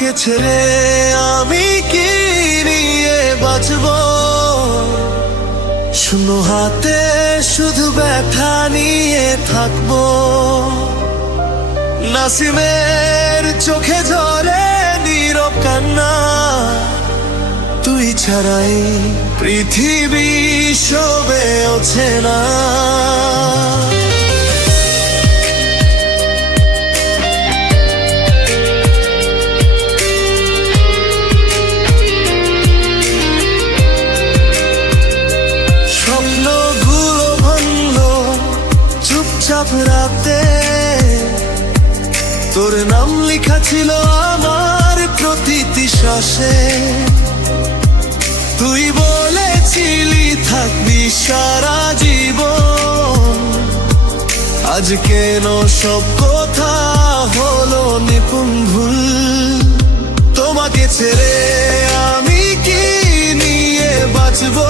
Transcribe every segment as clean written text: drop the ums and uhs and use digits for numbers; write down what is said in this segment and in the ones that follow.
তোমাকে ছেড়ে আমি কি নিয়ে বাঁচবো? শূন্য হাতে শুধু ব্যথা নিয়ে থাকবো। নাসিমের চোখে ঝরে নীরব কান্না, তুই ছাড়াই পৃথিবী শোবে ওঠে না। স্বপ্নগুলো ভাঙল চুপচাপ রাতে, তোর নাম লেখা ছিল আমার প্রতিটি শ্বাসে। তুই বলেছিলি থাকবি সারা জীবন, আজ কেন সব কথা হলো নিপুণ ভুল? তোমাকে ছেড়ে আমি কি নিয়ে বাঁচবো?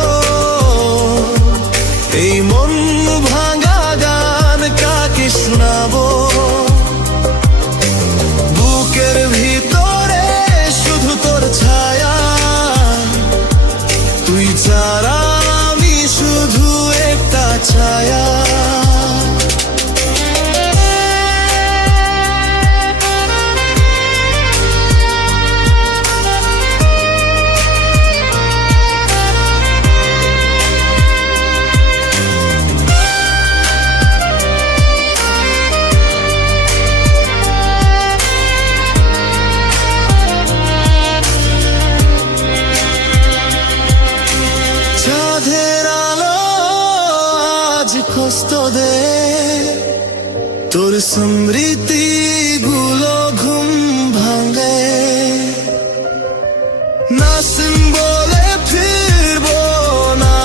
এই মন ভাঙা গান কাকে শোনাবো? বুকের ভিতরে শুধু তোর ছায়া, তুই ছাড়া আমি শুধু একটা ছায়া। চাঁদের আলো আজ কষ্ট দে, তোর স্মৃতি গুলো ঘুম ভাঙে। নাসিম বলে ফিরবো না,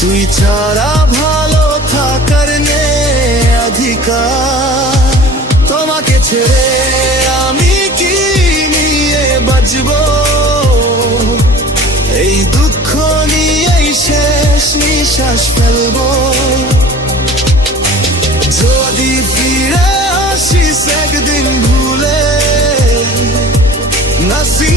তুই ছাড়া ভালো থাকার নেই অধিকার। তোমাকে ছেড়ে আমি কি নিয়ে বাঁচবো? এই দুঃখ নিয়েই শেষ নিঃশ্বাস ফেলবো। যদি ফিরে আসিস একদিন ভুলে, নাসিম